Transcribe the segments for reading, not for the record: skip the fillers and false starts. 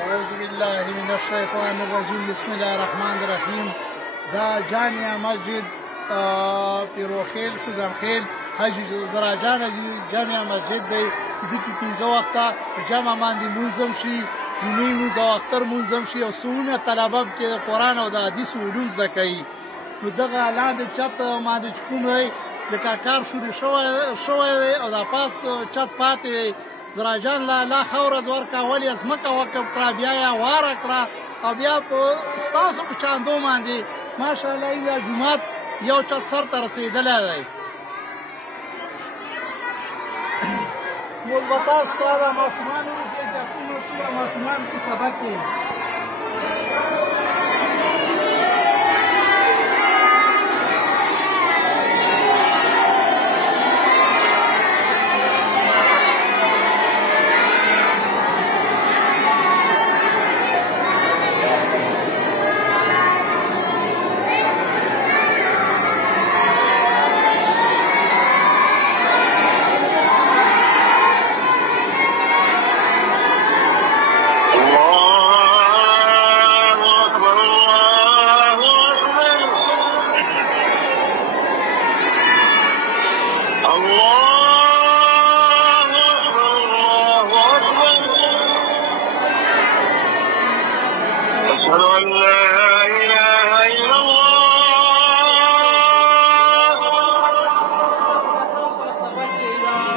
أعوذ بالله من الشيطان الرجيم. بسم الله الرحمن الرحیم. دا جامع مسجد پیروخیل شوګنخیل حاجي زراجان جامع مسجد دی. دې کې 15 وخته جامع باندې منظم شي، جمعې مونځ او اختر منظم شي او څومره طلبه کې د قرآن او د حدیث علوم زده کوي. نو دغه لاندې چت باندې چې کوم دی لکه کار شروع شوی دی او دا پاس چت پاتې دی. زراجان لا خاوره ورکړه، ولې ځمکه وقف کړه، بیا یې هواره کړه او بیا په ستاسو په چاندو باندې ماشاءالله دا جومات یو چت سر ته رسېدلی دی. نو البته ستا دا ماشومانو کې چې کومو څومره ماشومان کې سبق کوي.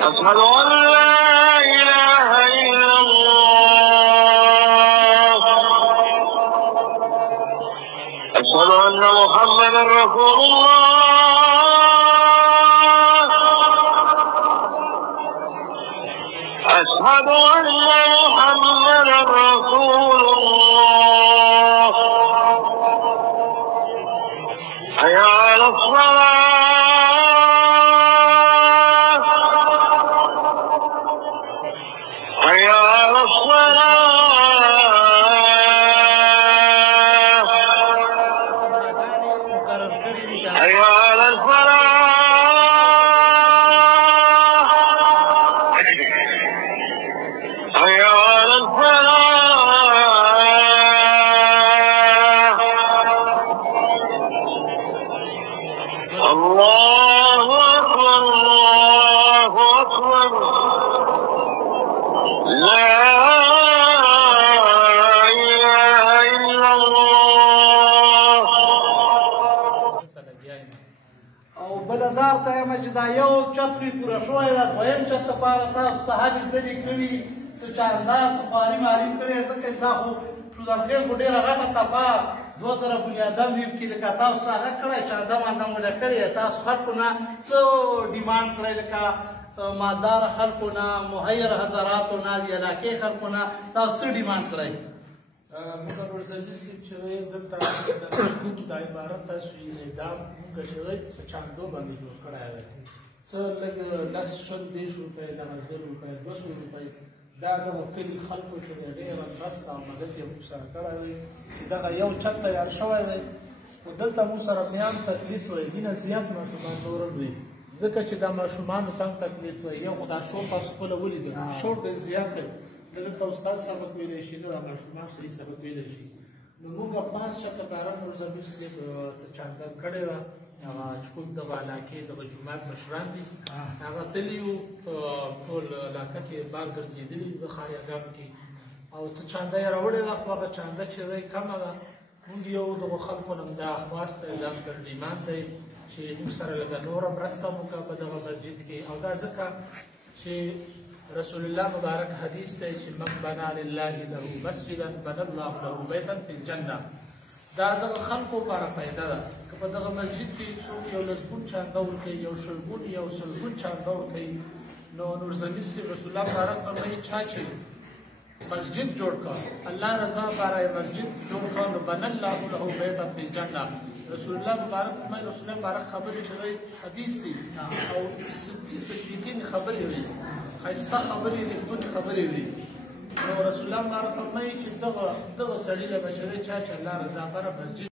أشهد أن لا إله إلا الله أشهد أن محمدا رسول الله أشهد أن محمدا رسول الله حي على الصلاة حي على الصلاة حي على الفلاح حي على الفلاح. الله أكبر الله أكبر لا إله إلا الله. او بله دار ته یم چې دا یو چت پرې پوره شوی ده، دویم چت لپاره تاسو څه هلې ځلې کړي، څه چاندا څه خواري ماري کړې. ځکه دا خو شوګنخیل خو ډېره غټه تپه 2000 بنیادم دي کې لکه تاسو هغه کړی چاندا مانده مو کړې. تاسو خلکو نه څه ډیمانډ کړی لکه مالدار خلکو نه، مهیر حضراتو نه، د علاقې خلکو نه تاسو څه ډیمانډ کړی؟ موږ ورسره چې دلته د عبارت تاسو یې دا موږ چې چاندو باندې جوړ کړی دی، څه لږ 10 20 روپۍ 1000 روپۍ 200 روپۍ دا د کلي خلکو چې ډېره مرسته او مدد یې موږ سره کړی دی چې دغه یو چت تیار شوی دی. خو دلته موږ سره زیات تکلیف وی، دینه زیات ماشومان نور وي، ځکه چې دا ماشومانو ته هم تکلیف وی. یو خو دا شور تاسو خپله ولیدل، شور ډېر زیات دی. دلته استاد سبق ویلی شي، نور ماشومان صحیح سبق ویلی شي. نو موږ پاس چته باران نورزمیر صاحب څه چاندر کړې وه، هغه چې کوم دغه علاقې دغه جومات مشران دي هغه تللي وو ټول علاقه کې بار ګرځېدلي د خاریګانو کې او څه چانده یې راوړې ده. خو هغه چانده چې دی کمه ده. موږ یو دغو خلکو نه دا خواست دی، دا ډیمانډ دی چې موږ سره لږه نوره مرسته وکړه په دغه مسجد کې. او دا ځکه چې رسول الله مبارک حدیث دی چې من بنا لله له مسجدا بنى الله له بیتا فی الجنه. دا دغه خلکو لپاره فایده ده که په دغه مسجد کې څوک یو لسګون چانده ورکوي، یو شلګون یو سلګون چانده ورکوي. نو نورزمیر صاحب رسول الله مبارک فرمایي چا چې مسجد جوړ کړه، الله رضا لپاره مسجد جوړ کړه، نو بنى الله له بیتا فی الجنه. رسول الله مبارک فرمایي رسول الله مبارک خبرې چې دی حدیث دی او صدیقین خبرې دی، ښایسته خبرې دي، ګوت خبرې دي. نو رسول الله مبارک فرمایي چې دغه سړي له بشري چا چې الله رضا لپاره مسجد